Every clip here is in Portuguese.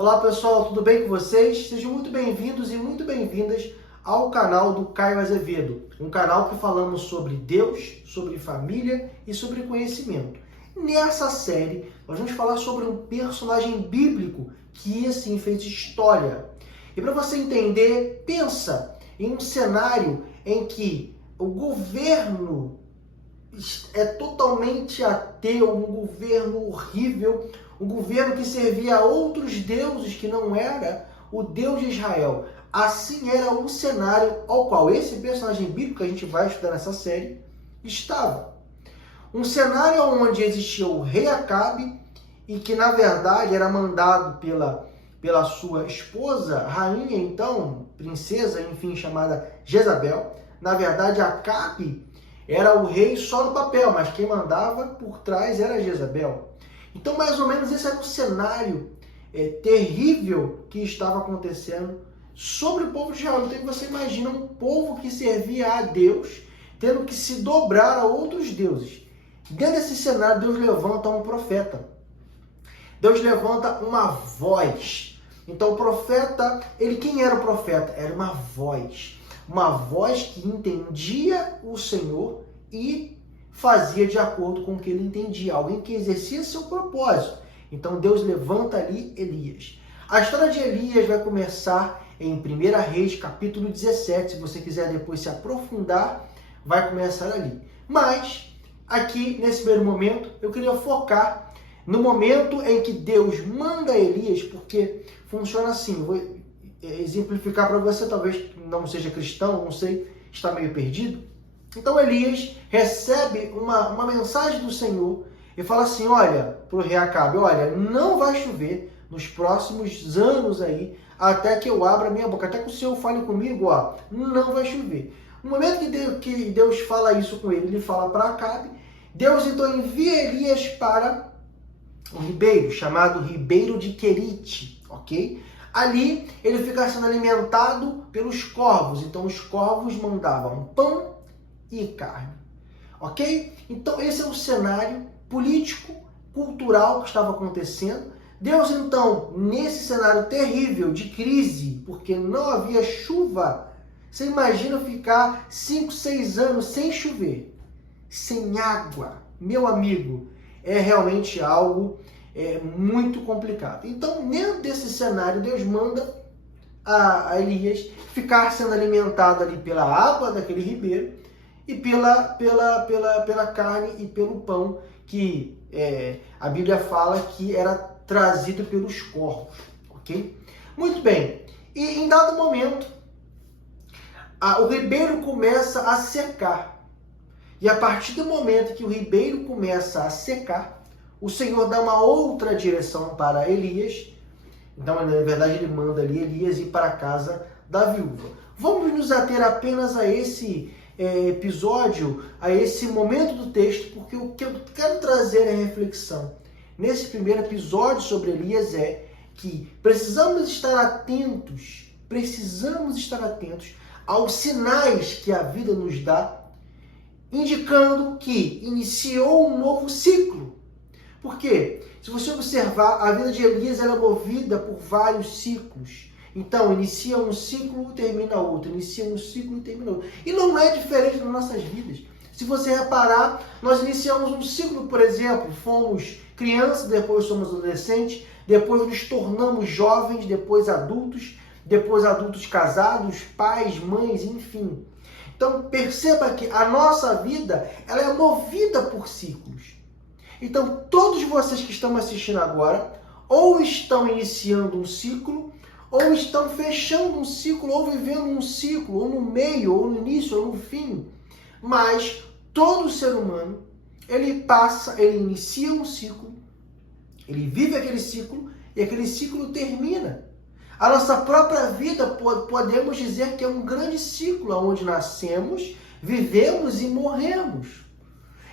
Olá pessoal, tudo bem com vocês? Sejam muito bem-vindos e muito bem-vindas ao canal do Caio Azevedo, um canal que falamos sobre Deus, sobre família e sobre conhecimento. Nessa série, nós vamos falar sobre um personagem bíblico que assim fez história. E para você entender, pensa em um cenário em que o governo é totalmente ateu, um governo horrível, um governo que servia a outros deuses que não era o Deus de Israel. Assim era um cenário ao qual esse personagem bíblico que a gente vai estudar nessa série estava. Um cenário onde existia o rei Acabe e que na verdade era mandado pela sua esposa, rainha então, princesa, enfim, chamada Jezabel. Na verdade, Acabe era o rei só no papel, mas quem mandava por trás era Jezabel. Então, mais ou menos, esse era o cenário terrível que estava acontecendo sobre o povo de Israel. Então, você imagina um povo que servia a Deus, tendo que se dobrar a outros deuses. Dentro desse cenário, Deus levanta um profeta. Deus levanta uma voz. Então, o profeta, quem era o profeta? Era uma voz que entendia o Senhor e fazia de acordo com o que ele entendia, alguém que exercia seu propósito. Então Deus levanta ali Elias. A história de Elias vai começar em 1 Reis, capítulo 17, se você quiser depois se aprofundar, vai começar ali. Mas, aqui, nesse primeiro momento, eu queria focar no momento em que Deus manda Elias, porque funciona assim, vou exemplificar para você, talvez não seja cristão, não sei, está meio perdido. Então Elias recebe uma mensagem do Senhor e fala assim, olha, para o rei Acabe, olha, não vai chover nos próximos anos aí, até que eu abra minha boca, até que o Senhor fale comigo, ó, não vai chover. No momento que Deus fala isso com ele fala para Acabe, Deus então envia Elias para um ribeiro, chamado Ribeiro de Querite, ok? Ali ele fica sendo alimentado pelos corvos, então os corvos mandavam pão e carne, ok? Então esse é o cenário político, cultural que estava acontecendo. Deus então, nesse cenário terrível de crise, porque não havia chuva, você imagina ficar 5, 6 anos sem chover, sem água, meu amigo, é realmente algo muito complicado. Então, dentro desse cenário, Deus manda a Elias ficar sendo alimentado ali pela água daquele ribeiro e pela carne e pelo pão que a Bíblia fala que era trazido pelos corvos, ok? Muito bem. E em dado momento, o ribeiro começa a secar. E a partir do momento que o ribeiro começa a secar, o Senhor dá uma outra direção para Elias. Então, na verdade, ele manda ali Elias ir para a casa da viúva. Vamos nos ater apenas a esse episódio, a esse momento do texto, porque o que eu quero trazer é reflexão. Nesse primeiro episódio sobre Elias é que precisamos estar atentos aos sinais que a vida nos dá, indicando que iniciou um novo ciclo. Por quê? Se você observar, a vida de Elias era movida por vários ciclos. Então, inicia um ciclo e termina outro. Inicia um ciclo e termina outro. E não é diferente nas nossas vidas. Se você reparar, nós iniciamos um ciclo, por exemplo, fomos crianças, depois somos adolescentes, depois nos tornamos jovens, depois adultos casados, pais, mães, enfim. Então, perceba que a nossa vida ela é movida por ciclos. Então, todos vocês que estão assistindo agora, ou estão iniciando um ciclo, ou estão fechando um ciclo, ou vivendo um ciclo, ou no meio, ou no início, ou no fim. Mas todo ser humano, ele inicia um ciclo, ele vive aquele ciclo, e aquele ciclo termina. A nossa própria vida, podemos dizer que é um grande ciclo, onde nascemos, vivemos e morremos.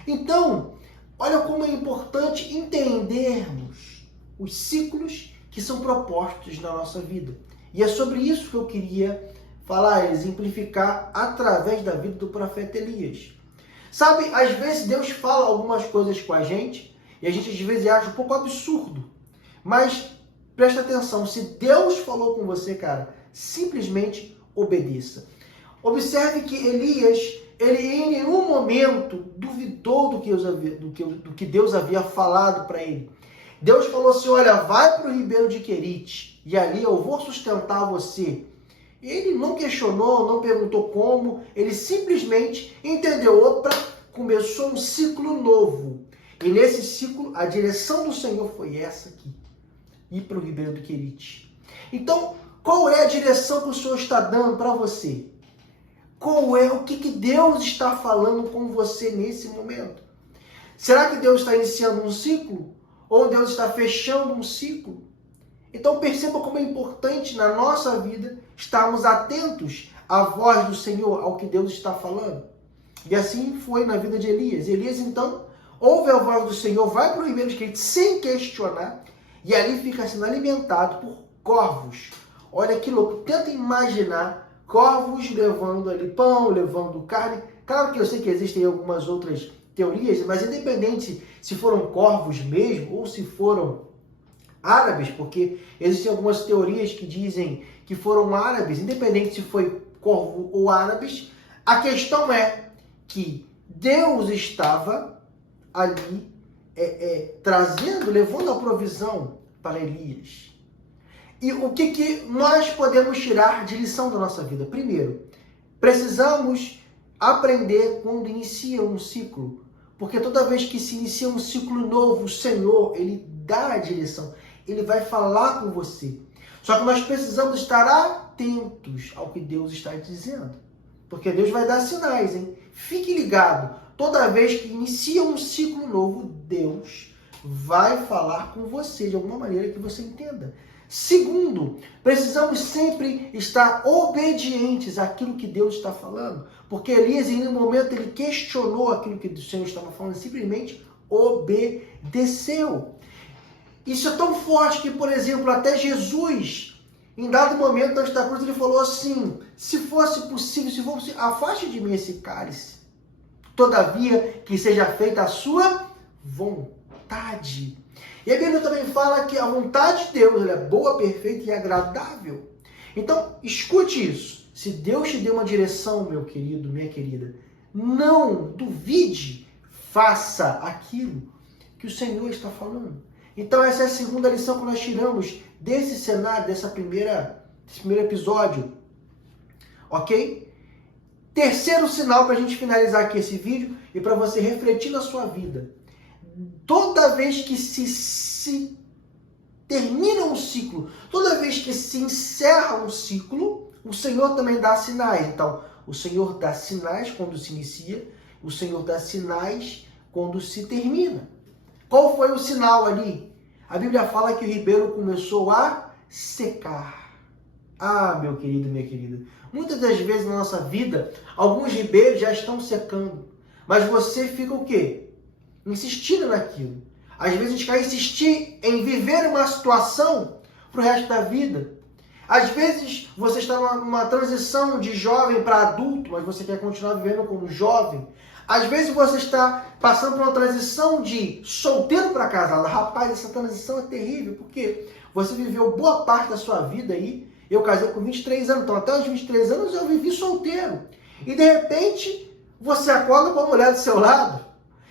Então, olha como é importante entendermos os ciclos que são propostos na nossa vida. E é sobre isso que eu queria falar, exemplificar através da vida do profeta Elias. Sabe, às vezes Deus fala algumas coisas com a gente e a gente às vezes acha um pouco absurdo. Mas presta atenção, se Deus falou com você, cara, simplesmente obedeça. Observe que Elias, ele em nenhum momento duvidou do que Deus havia falado para ele. Deus falou assim, olha, vai para o ribeiro de Querite, e ali eu vou sustentar você. Ele não questionou, não perguntou como, ele simplesmente entendeu, opa, começou um ciclo novo. E nesse ciclo, a direção do Senhor foi essa aqui, ir para o ribeiro de Querite. Então, qual é a direção que o Senhor está dando para você? O que Deus está falando com você nesse momento? Será que Deus está iniciando um ciclo? Ou Deus está fechando um ciclo? Então perceba como é importante na nossa vida estarmos atentos à voz do Senhor, ao que Deus está falando. E assim foi na vida de Elias. Elias então ouve a voz do Senhor, vai para o ribeiro de Querite sem questionar, e ali fica sendo alimentado por corvos. Olha que louco, tenta imaginar corvos levando ali pão, levando carne. Claro que eu sei que existem algumas outras teorias, mas independente se foram corvos mesmo ou se foram árabes, porque existem algumas teorias que dizem que foram árabes, independente se foi corvo ou árabes, a questão é que Deus estava ali trazendo, levando a provisão para Elias. E o que nós podemos tirar de lição da nossa vida? Primeiro, precisamos aprender quando inicia um ciclo. Porque toda vez que se inicia um ciclo novo, o Senhor, Ele dá a direção. Ele vai falar com você. Só que nós precisamos estar atentos ao que Deus está dizendo. Porque Deus vai dar sinais, hein? Fique ligado. Toda vez que inicia um ciclo novo, Deus vai falar com você de alguma maneira que você entenda. Segundo, precisamos sempre estar obedientes àquilo que Deus está falando. Porque Elias, em um momento, ele questionou aquilo que o Senhor estava falando, simplesmente obedeceu. Isso é tão forte que, por exemplo, até Jesus, em dado momento antes da cruz, ele falou assim, se fosse possível, se fosse, afaste de mim esse cálice. Todavia, que seja feita a sua vontade. E a Bíblia também fala que a vontade de Deus ela é boa, perfeita e agradável. Então, escute isso. Se Deus te deu uma direção, meu querido, minha querida, não duvide, faça aquilo que o Senhor está falando. Então, essa é a segunda lição que nós tiramos desse cenário, desse primeiro episódio. Ok? Terceiro sinal para a gente finalizar aqui esse vídeo e para você refletir na sua vida. Toda vez que se termina um ciclo, toda vez que se encerra um ciclo, o Senhor também dá sinais. Então, o Senhor dá sinais quando se inicia, o Senhor dá sinais quando se termina. Qual foi o sinal ali? A Bíblia fala que o ribeiro começou a secar. Ah, meu querido, minha querida, muitas das vezes na nossa vida, alguns ribeiros já estão secando, mas você fica o quê? Insistindo naquilo. Às vezes a gente quer insistir em viver uma situação para o resto da vida. Às vezes você está numa transição de jovem para adulto, mas você quer continuar vivendo como jovem. Às vezes você está passando por uma transição de solteiro para casado. Rapaz, essa transição é terrível, porque você viveu boa parte da sua vida aí. Eu casei com 23 anos, então até os 23 anos eu vivi solteiro. E de repente você acorda com a mulher do seu lado.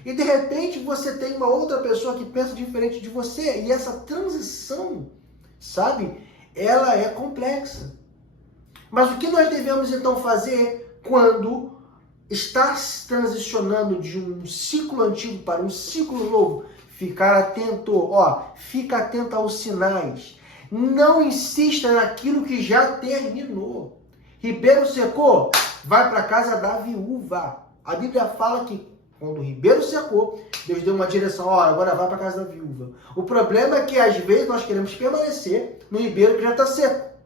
E de repente você tem uma outra pessoa que pensa diferente de você. E essa transição, sabe, ela é complexa. Mas o que nós devemos então fazer quando está transicionando de um ciclo antigo para um ciclo novo? Ficar atento, fica atento aos sinais. Não insista naquilo que já terminou. Ribeiro secou, vai para a casa da viúva. A Bíblia fala que quando o ribeiro secou, Deus deu uma direção, agora vai para a casa da viúva. O problema é que às vezes nós queremos permanecer no ribeiro que já está seco.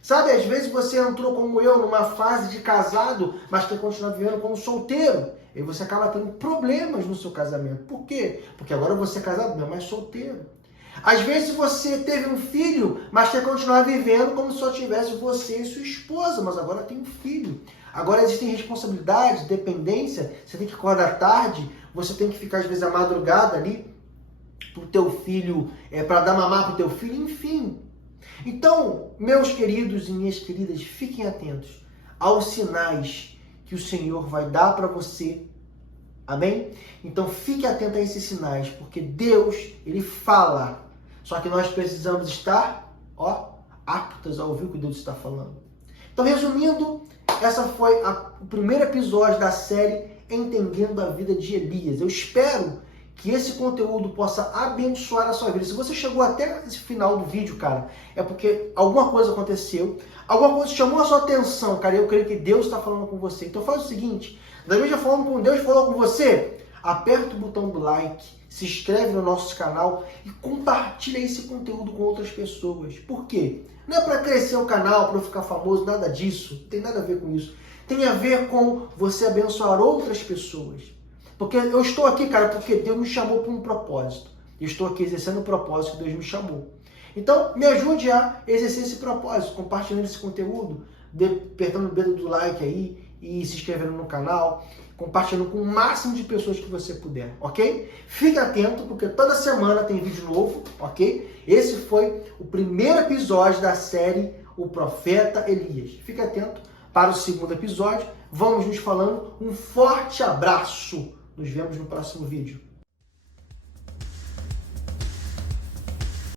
Sabe, às vezes você entrou como eu numa fase de casado, mas quer continuar vivendo como solteiro. E você acaba tendo problemas no seu casamento. Por quê? Porque agora você é casado, não é mais solteiro. Às vezes você teve um filho, mas quer continuar vivendo como se só tivesse você e sua esposa, mas agora tem um filho. Agora existem responsabilidades, dependência, você tem que acordar tarde, você tem que ficar às vezes à madrugada ali pro teu filho, para dar mamar pro teu filho, enfim. Então, meus queridos e minhas queridas, fiquem atentos aos sinais que o Senhor vai dar para você. Amém? Então, fique atento a esses sinais, porque Deus, Ele fala. Só que nós precisamos estar, aptos a ouvir o que Deus está falando. Então, resumindo, essa foi o primeiro episódio da série Entendendo a Vida de Elias. Eu espero que esse conteúdo possa abençoar a sua vida. Se você chegou até esse final do vídeo, cara, é porque alguma coisa aconteceu, alguma coisa chamou a sua atenção, cara, e eu creio que Deus está falando com você. Então faz o seguinte, da mesma forma como Deus falou com você, aperta o botão do like, se inscreve no nosso canal e compartilha esse conteúdo com outras pessoas. Por quê? Não é para crescer o canal, para eu ficar famoso, nada disso, não tem nada a ver com isso. Tem a ver com você abençoar outras pessoas. Porque eu estou aqui, cara, porque Deus me chamou para um propósito. Eu estou aqui exercendo o propósito que Deus me chamou. Então, me ajude a exercer esse propósito, compartilhando esse conteúdo, apertando o dedo do like aí e se inscrevendo no canal, compartilhando com o máximo de pessoas que você puder, ok? Fique atento, porque toda semana tem vídeo novo, ok? Esse foi o primeiro episódio da série O Profeta Elias. Fique atento para o segundo episódio. Vamos nos falando. Um forte abraço. Nos vemos no próximo vídeo.